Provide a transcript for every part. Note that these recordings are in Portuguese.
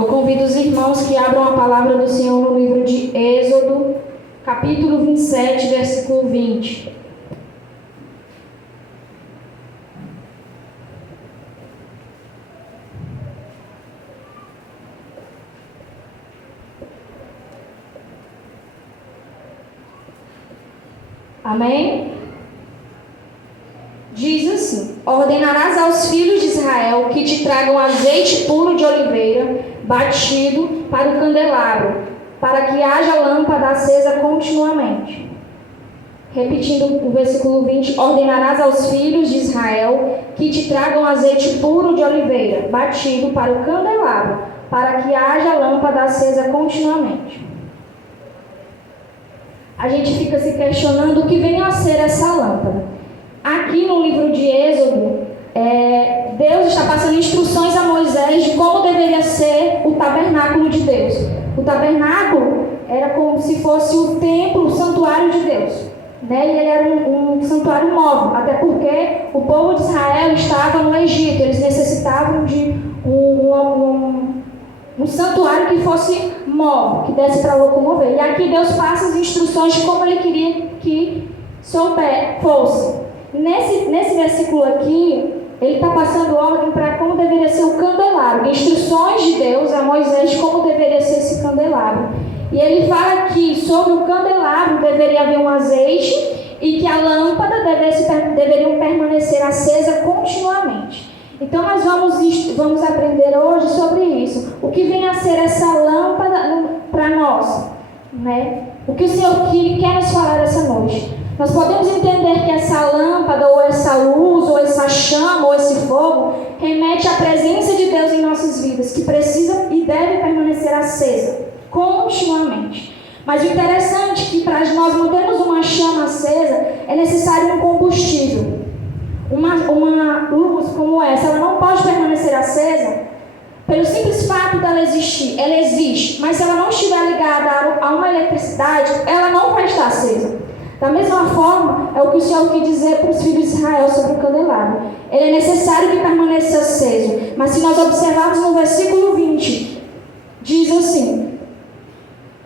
Eu convido os irmãos que abram a palavra do Senhor no livro de Êxodo, capítulo 27, versículo 20. Amém? Diz assim: ordenarás aos filhos de Israel que te tragam azeite puro de oliveira, batido para o candelabro, para que haja lâmpada acesa continuamente. Repetindo o versículo 20: ordenarás aos filhos de Israel que te tragam azeite puro de oliveira, batido para o candelabro, para que haja lâmpada acesa continuamente. A gente fica se questionando o que vem a ser essa lâmpada. Aqui no livro de Êxodo, Deus está passando instruções a Moisés de como deveria ser o tabernáculo de Deus. O tabernáculo era como se fosse o templo, o santuário de Deus, né? E ele era um santuário móvel, até porque o povo de Israel estava no Egito, eles necessitavam de um santuário que fosse móvel, que desse para locomover. E aqui Deus passa as instruções de como Ele queria que fosse. Nesse versículo aqui, Ele está passando ordem para como deveria ser o candelabro. Instruções de Deus a Moisés de como deveria ser esse candelabro. E Ele fala que sobre o candelabro deveria haver um azeite e que a lâmpada deveriam permanecer acesa continuamente. Então nós vamos aprender hoje sobre isso. O que vem a ser essa lâmpada para nós, né? O que o Senhor quer nos falar essa noite. Nós podemos entender que essa lâmpada, ou essa luz, ou essa chama, ou esse fogo, remete à presença de Deus em nossas vidas, que precisa e deve permanecer acesa, continuamente. Mas o interessante é que para nós mantermos uma chama acesa, é necessário um combustível. Uma luz como essa, ela não pode permanecer acesa pelo simples fato dela existir. Ela existe, mas se ela não estiver ligada a uma eletricidade, ela não vai estar acesa. Da mesma forma, é o que o Senhor quis dizer para os filhos de Israel sobre o candelabro. Ele é necessário que permaneça aceso. Mas se nós observarmos no versículo 20, diz assim: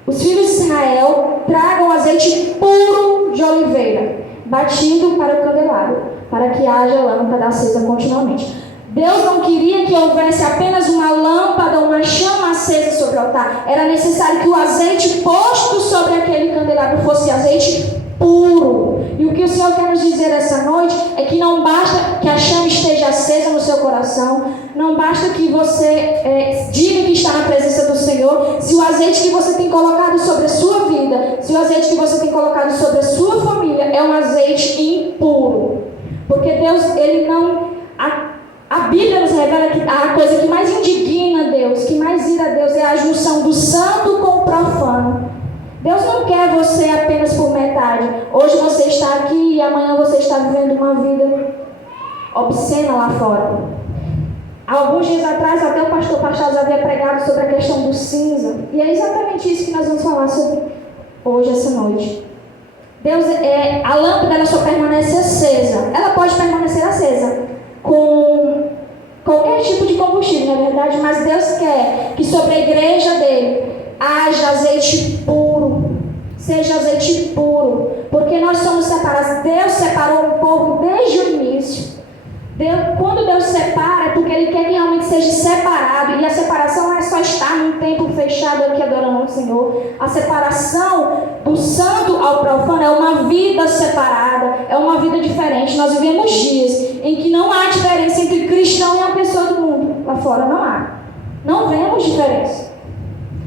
os filhos de Israel tragam azeite puro de oliveira, batido para o candelabro, para que haja lâmpada acesa continuamente. Deus não queria que houvesse apenas uma lâmpada, uma chama acesa sobre o altar. Era necessário que o azeite posto sobre aquele candelabro fosse azeite puro. E o que o Senhor quer nos dizer essa noite é que não basta que a chama esteja acesa no seu coração, não basta que você diga que está na presença do Senhor, se o azeite que você tem colocado sobre a sua vida, se o azeite que você tem colocado sobre a sua família é um azeite impuro. Porque Deus, Ele não... A Bíblia nos revela que a coisa que mais indigna Deus, que mais ira a Deus, é a junção do santo com o profano. Deus não quer você apenas por metade. Hoje você está aqui e amanhã você está vivendo uma vida obscena lá fora. Há alguns dias atrás, até o pastor Pachaz havia pregado sobre a questão do cinza. E é exatamente isso que nós vamos falar sobre hoje, essa noite. Deus, a lâmpada ela só permanece acesa. Ela pode permanecer acesa com qualquer tipo de combustível, na verdade, mas Deus quer que sobre a igreja dele haja azeite puro, seja azeite puro, porque nós somos separados. Deus separou o povo desde o início. Quando Deus separa, é porque Ele quer que realmente seja separado, e a separação não é só estar num templo fechado aqui adorando o Senhor. A separação do santo ao profano é uma vida separada, é uma vida diferente. Nós vivemos dias em que não há diferença entre cristão e a pessoa do mundo. Lá fora não há. Não vemos diferença.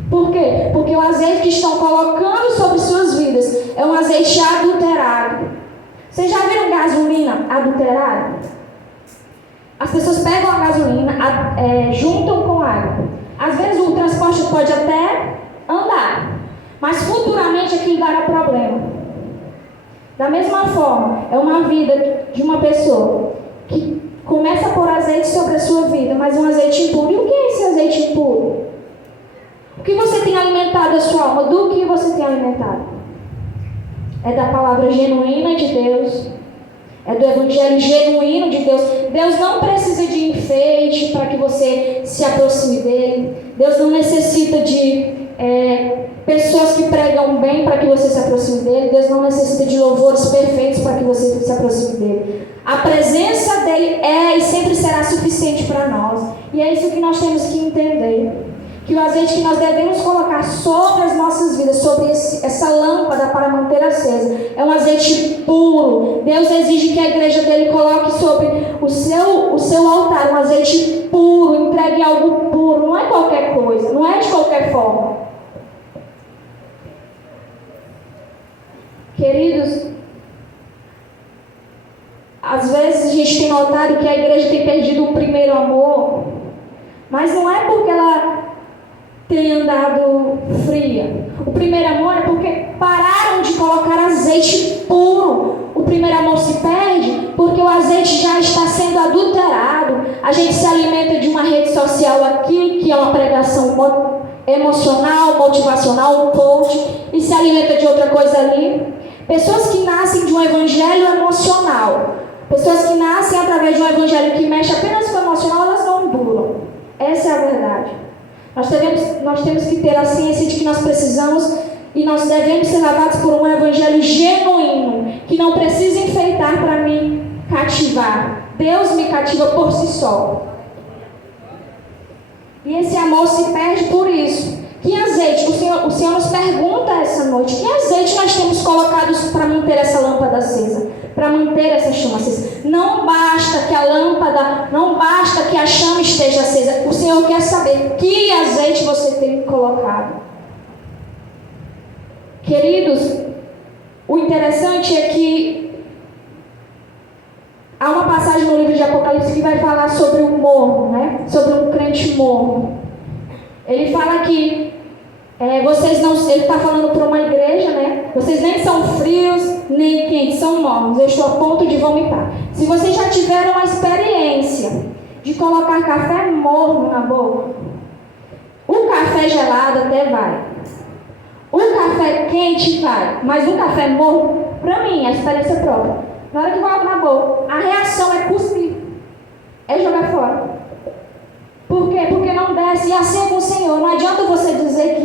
Por quê? Porque o azeite que estão colocando sobre suas vidas é um azeite adulterado. Vocês já viram gasolina adulterada? As pessoas pegam a gasolina, juntam com água. Às vezes o transporte pode até andar, mas futuramente aquilo dará problema. Da mesma forma, é uma vida de uma pessoa que começa a pôr azeite sobre a sua vida, mas um azeite impuro. E o que é esse azeite impuro? O que você tem alimentado a sua alma? Do que você tem alimentado? É da palavra genuína de Deus? É do evangelho genuíno de Deus. Deus não precisa de enfeite para que você se aproxime dele. Deus não necessita de pessoas que pregam bem para que você se aproxime dele. Deus não necessita de louvores perfeitos para que você se aproxime dele. A presença dele é e sempre será suficiente para nós. E é isso que nós temos que entender. Que o azeite que nós devemos colocar sobre as nossas vidas, sobre essa lâmpada para manter acesa, é um azeite puro. Deus exige que a igreja dele coloque sobre o seu altar um azeite puro, entregue algo puro. Não é qualquer coisa, não é de qualquer forma. Queridos, às vezes a gente tem notado que a igreja tem perdido o primeiro amor, mas não é porque ela tem andado fria. O primeiro amor é porque pararam de colocar azeite puro. O primeiro amor se perde porque o azeite já está sendo adulterado. A gente se alimenta de uma rede social aqui, que é uma pregação emocional, motivacional, um coach, e se alimenta de outra coisa ali. Pessoas que nascem de um evangelho emocional, pessoas que nascem através de um evangelho que mexe apenas com o emocional, elas não duram. Essa é a verdade. Nós temos que ter a ciência de que nós precisamos e nós devemos ser lavados por um evangelho genuíno, que não precisa enfeitar para me cativar. Deus me cativa por si só. E esse amor se perde por isso. Que azeite? O Senhor nos pergunta essa noite: que azeite nós temos colocado para manter essa lâmpada acesa? Para manter essa chama acesa? Não basta que a lâmpada, não basta que a chama esteja acesa. O Senhor quer saber que azeite você tem colocado. Queridos, o interessante é que há uma passagem no livro de Apocalipse que vai falar sobre o morno, né? Sobre um crente morno. Ele fala que vocês não... Ele está falando para uma igreja, né? Vocês nem são frios, nem quentes, são mornos. Eu estou a ponto de vomitar. Se vocês já tiveram a experiência de colocar café morno na boca, o café gelado até vai. O café quente vai. Mas o café morno, para mim, é a experiência própria. Na hora que coloca na boca, a reação é cuspir. É jogar fora. Por quê? Porque não desce. E assim é com o Senhor. Não adianta você dizer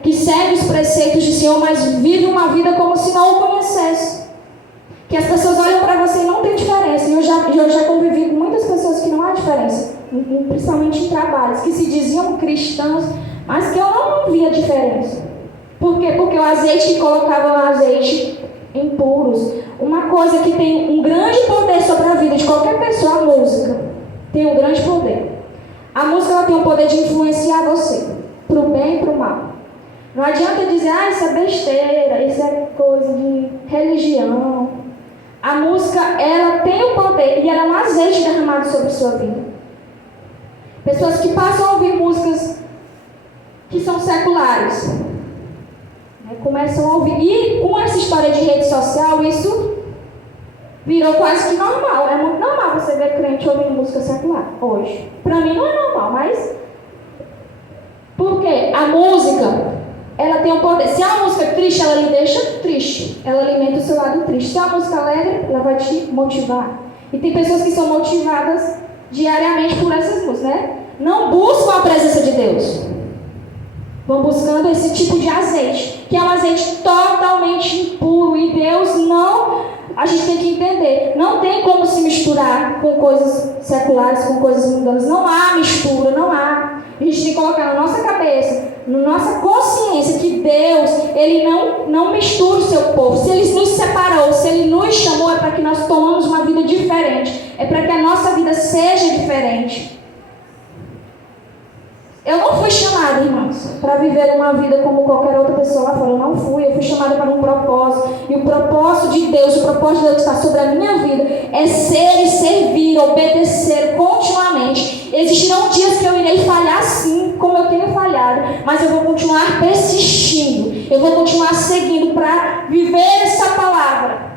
que segue os preceitos do Senhor, mas vive uma vida como se não o conhecesse. Que as pessoas olham para você e não tem diferença. E eu já convivi com muitas pessoas que não há diferença, principalmente em trabalhos, que se diziam cristãos, mas que eu não via diferença. Por quê? Porque o azeite que colocavam no azeite impuros. Uma coisa que tem um grande poder sobre a vida de qualquer pessoa, a música, tem um grande poder. A música ela tem o poder de influenciar você, para o bem e para o mal. Não adianta dizer, isso é besteira, isso é coisa de religião. A música, ela tem o poder e ela é um azeite derramado sobre a sua vida. Pessoas que passam a ouvir músicas que são seculares, começam a ouvir. E com essa história de rede social, isso virou quase que normal. É muito normal você ver crente ouvindo música secular hoje. Para mim não é normal, mas... Por quê? A música, ela tem um poder. Se é uma música triste, ela lhe deixa triste. Ela alimenta o seu lado triste. Se é uma música alegre, ela vai te motivar. E tem pessoas que são motivadas diariamente por essas músicas, né? Não buscam a presença de Deus. Vão buscando esse tipo de azeite, que é um azeite totalmente impuro. E Deus não... A gente tem que entender, não tem como se misturar com coisas seculares, com coisas mundanas. Não há mistura, não há. A gente tem que colocar na nossa cabeça, na nossa consciência, que Deus, Ele não mistura o seu povo. Se Ele nos separou, se Ele nos chamou, é para que nós tomamos uma vida diferente. É para que a nossa vida seja diferente. Eu não fui chamada, irmãos, para viver uma vida como qualquer outra pessoa lá fora. Eu não fui. Eu fui chamada para um propósito. E o propósito de Deus, o propósito de Deus que está sobre a minha vida é ser e servir, obedecer continuamente. Existirão dias que eu irei falhar sim, como eu tenho falhado, mas eu vou continuar persistindo. Eu vou continuar seguindo para viver essa palavra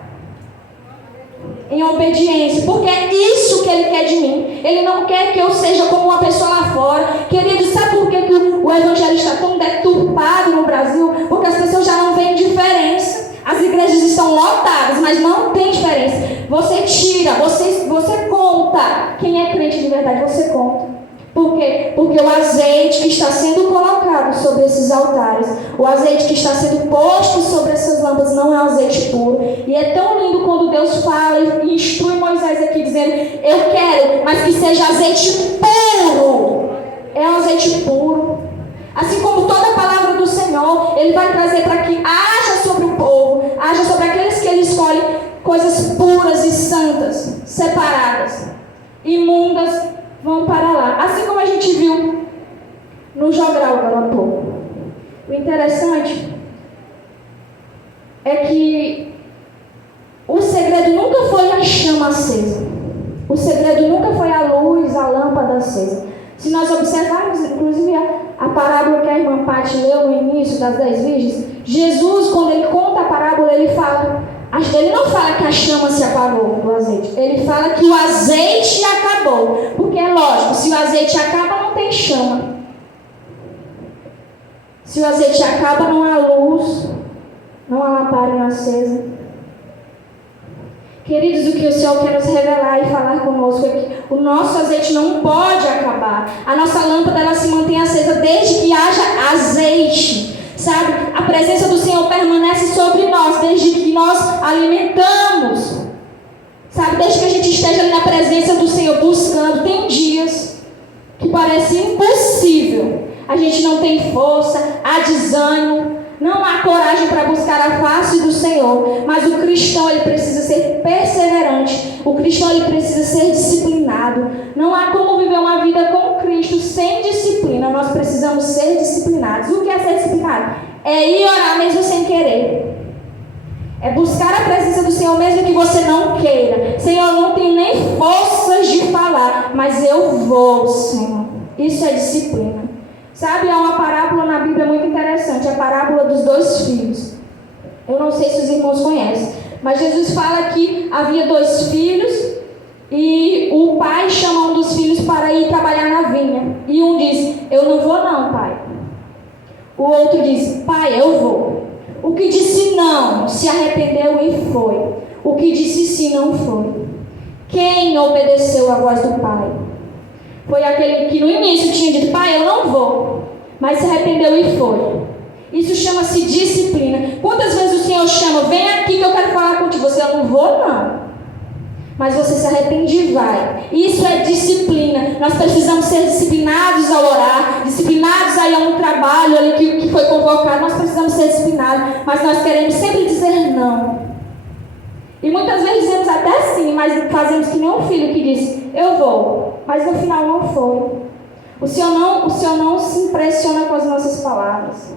em obediência, porque é isso que Ele quer de mim. Ele não quer que eu seja como uma pessoa lá fora. Querido, sabe por que o evangelho está tão deturpado no Brasil? Porque as pessoas já não veem diferença. As igrejas estão lotadas, mas não tem diferença. você tira, você conta. Quem é crente de verdade, você conta. Por quê? Porque o azeite que está sendo colocado sobre esses altares, o azeite que está sendo posto sobre essas lâmpadas não é um azeite puro. E é tão lindo quando Deus fala e instrui Moisés aqui dizendo: eu quero, mas que seja azeite puro. É um azeite puro. Assim como toda a palavra do Senhor, Ele vai trazer para que haja sobre o povo, haja sobre aqueles que Ele escolhe, coisas puras e santas, separadas. Imundas vão para lá. Assim como a gente viu no jogral agora há pouco. O interessante é que o segredo nunca foi a chama acesa. O segredo nunca foi a luz, a lâmpada acesa. Se nós observarmos, inclusive, a parábola que a irmã Paty leu no início das 10 virgens, Jesus, quando ele conta a parábola, ele não fala que a chama se apagou do azeite. Ele fala que o azeite acabou. Porque é lógico, se o azeite acaba, não tem chama. Se o azeite acaba, não há luz, não há lamparina acesa. Queridos, o que o Senhor quer nos revelar e falar conosco é que o nosso azeite não pode acabar. A nossa lâmpada, ela se mantém acesa desde que haja azeite. Sabe? A presença do Senhor permanece sobre nós desde que nós alimentamos. Sabe? Desde que a gente esteja ali na presença do Senhor buscando. Tem dias que parece impossível. A gente não tem força, há desânimo, não há coragem para buscar a face do Senhor. Mas o cristão, ele precisa ser perseverante. O cristão, ele precisa ser disciplinado. Não há como viver uma vida com Cristo sem disciplina. Nós precisamos ser disciplinados. O que é ser disciplinado? É ir orar mesmo sem querer. É buscar a presença do Senhor mesmo que você não queira. Senhor, eu não tenho nem forças de falar, mas eu vou, Senhor. Isso é disciplina. Sabe, há uma parábola na Bíblia muito interessante, a parábola dos 2 filhos. Eu não sei se os irmãos conhecem, mas Jesus fala que havia 2 filhos e o pai chama um dos filhos para ir trabalhar na vinha. E um diz: eu não vou não, pai. O outro diz: pai, eu vou. O que disse não se arrependeu e foi. O que disse sim não foi. Quem obedeceu à voz do pai? Foi aquele que no início tinha dito: pai, eu não vou, mas se arrependeu e foi. Isso chama-se disciplina. Quantas vezes o Senhor chama: vem aqui que eu quero falar contigo. Você: eu não vou não, mas você se arrepende e vai. Isso é disciplina. Nós precisamos ser disciplinados ao orar, disciplinados a ir a um trabalho ali que foi convocado. Nós precisamos ser disciplinados, mas nós queremos sempre dizer não. E muitas vezes dizemos até sim, mas fazemos que nem um filho que diz: eu vou, mas no final não foi. O Senhor não se impressiona com as nossas palavras.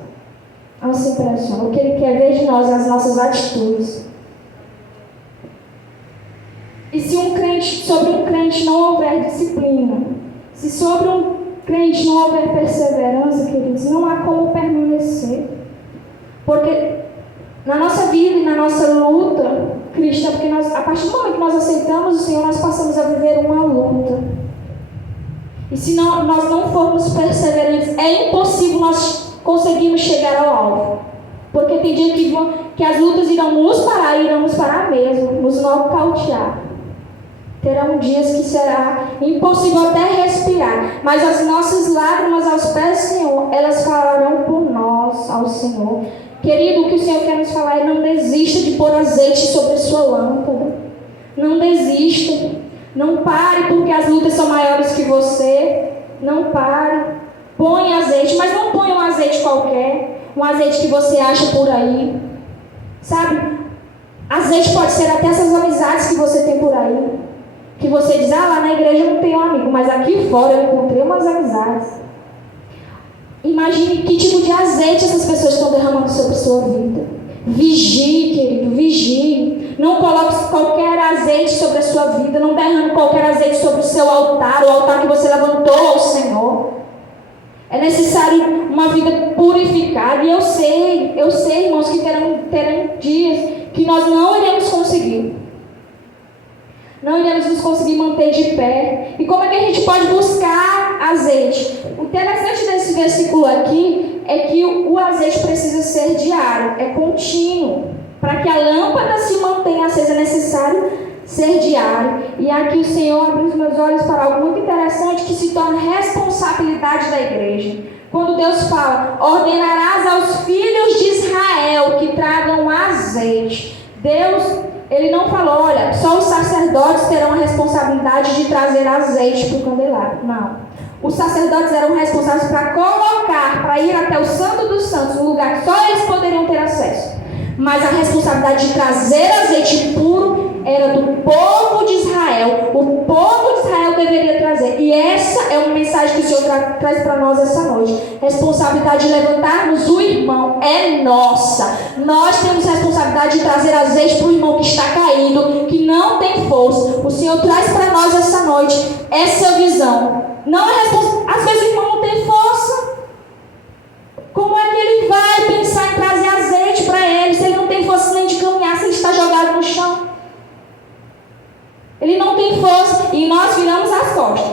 Não se impressiona. O que Ele quer ver de nós é as nossas atitudes. E se sobre um crente não houver disciplina, se sobre um crente não houver perseverança, queridos, não há como permanecer. Porque na nossa vida e na nossa luta cristã, porque a partir do momento que nós aceitamos o Senhor, nós passamos a viver uma luta. E se nós não formos perseverantes, é impossível nós conseguirmos chegar ao alvo. Porque tem dia que as lutas irão nos parar mesmo, nos nocautear. Terão dias que será impossível até respirar, mas as nossas lágrimas aos pés do Senhor, elas falarão por nós ao Senhor. Querido, o que o Senhor quer nos falar é: não desista de pôr azeite sobre a sua lâmpada. Não desista. Não pare porque as lutas são maiores que você. Não pare. Põe azeite, mas não põe um azeite qualquer. Um azeite que você acha por aí. Sabe? Azeite pode ser até essas amizades que você tem por aí. Que você diz: lá na igreja eu não tenho amigo, mas aqui fora eu encontrei umas amizades. Imagine que tipo de azeite essas pessoas estão derramando sobre a sua vida. Vigie, querido, vigie. Não coloque qualquer azeite sobre a sua vida. Não derrame qualquer azeite sobre o seu altar, o altar que você levantou ao Senhor. É necessário uma vida purificada. E eu sei, irmãos, que terão dias que nós não iremos conseguir. Não iremos nos conseguir manter de pé. E como é que a gente pode buscar azeite? O interessante desse versículo aqui é que o azeite precisa ser diário, é contínuo. Para que a lâmpada se mantenha acesa, é necessário ser diário. E aqui o Senhor abriu os meus olhos para algo muito interessante que se torna responsabilidade da igreja. Quando Deus fala, ordenarás aos filhos de Israel que tragam azeite. Deus, Ele não falou, olha, só os sacerdotes terão a responsabilidade de trazer azeite para o candelabro. Não. Os sacerdotes eram responsáveis para colocar, para ir até o Santo dos Santos, um lugar que só eles poderiam ter acesso. Mas a responsabilidade de trazer azeite puro era do povo de Israel. O povo de Israel deveria trazer. E essa é uma mensagem que o Senhor traz para nós essa noite. Responsabilidade de levantarmos o irmão é nossa. Nós temos responsabilidade de trazer azeite para o irmão que está caído, que não tem força. O Senhor traz para nós essa noite essa visão. Não é às vezes o irmão não tem força. Como é que ele vai pensar em trazer azeite para ele se ele não tem força nem de caminhar, se ele está jogado no chão? Ele não tem força e nós viramos as costas.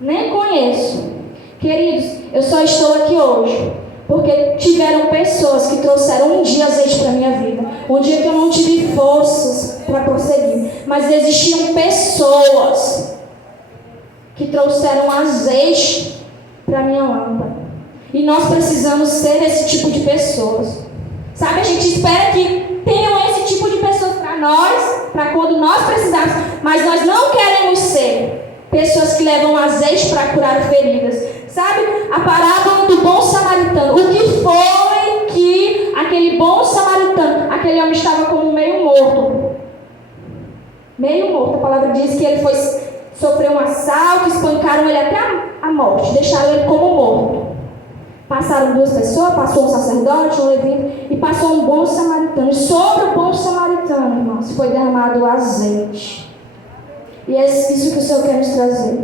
Nem conheço. Queridos, eu só estou aqui hoje porque tiveram pessoas que trouxeram um dia azeite para a minha vida. Um dia que eu não tive forças para prosseguir. Mas existiam pessoas que trouxeram azeite para a minha lâmpada. E nós precisamos ser esse tipo de pessoas. Sabe, a gente espera que tenham esse tipo de pessoas para nós, para quando nós precisarmos. Mas nós não queremos ser pessoas que levam azeite para curar feridas. Sabe, a parábola do bom samaritano. O que foi que aquele bom samaritano, aquele homem estava como meio morto. Meio morto, a palavra diz que ele sofreu um assalto, espancaram ele até a morte, deixaram ele como morto. Passaram duas pessoas, passou um sacerdote, um levita, e passou um bom samaritano. E sobre o bom samaritano, irmãos, foi derramado o azeite. E é isso que o Senhor quer nos trazer.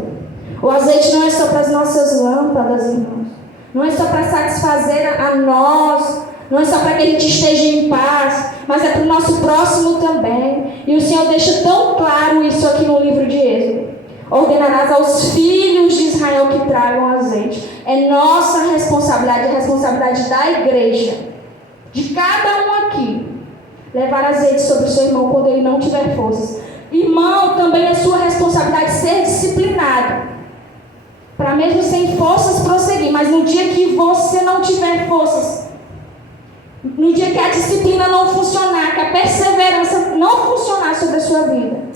O azeite não é só para as nossas lâmpadas, irmãos. Não é só para satisfazer a nós. Não é só para que a gente esteja em paz, mas é para o nosso próximo também. E o Senhor deixa tão claro isso aqui no livro de Êxodo. Ordenarás aos filhos de Israel que tragam azeite. É nossa responsabilidade, a responsabilidade da igreja, de cada um aqui, levar azeite sobre o seu irmão quando ele não tiver forças. Irmão, também é sua responsabilidade ser disciplinado, para mesmo sem forças prosseguir. Mas no dia que você não tiver forças, no dia que a disciplina não funcionar, que a perseverança não funcionar sobre a sua vida,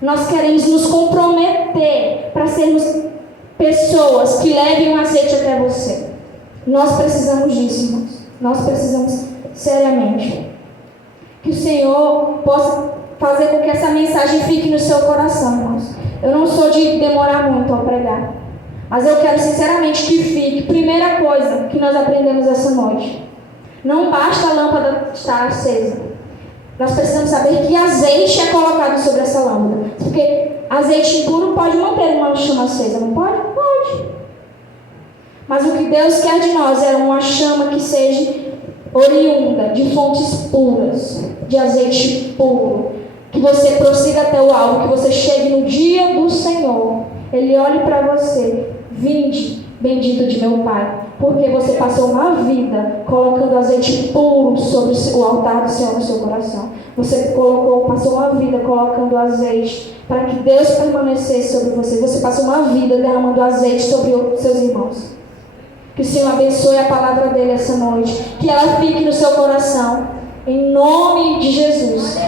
nós queremos nos comprometer para sermos pessoas que levem o azeite até você. Nós precisamos disso, irmãos. Nós precisamos seriamente. Que o Senhor possa fazer com que essa mensagem fique no seu coração, irmãos. Eu não sou de demorar muito a pregar, mas eu quero sinceramente que fique. Primeira coisa que nós aprendemos essa noite: não basta a lâmpada estar acesa. Nós precisamos saber que azeite é colocado sobre essa lâmpada. Porque azeite impuro pode manter uma chama acesa, não pode? Pode. Mas o que Deus quer de nós é uma chama que seja oriunda de fontes puras, de azeite puro. Que você prossiga até o alvo, que você chegue no dia do Senhor. Ele olhe para você: vinde, bendito de meu Pai. Porque você passou uma vida colocando azeite puro sobre o altar do Senhor no seu coração. Você passou uma vida colocando azeite para que Deus permanecesse sobre você. Você passou uma vida derramando azeite sobre os seus irmãos. Que o Senhor abençoe a palavra dele essa noite. Que ela fique no seu coração. Em nome de Jesus.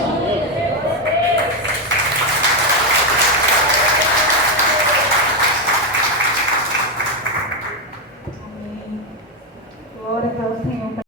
Glória ao Senhor.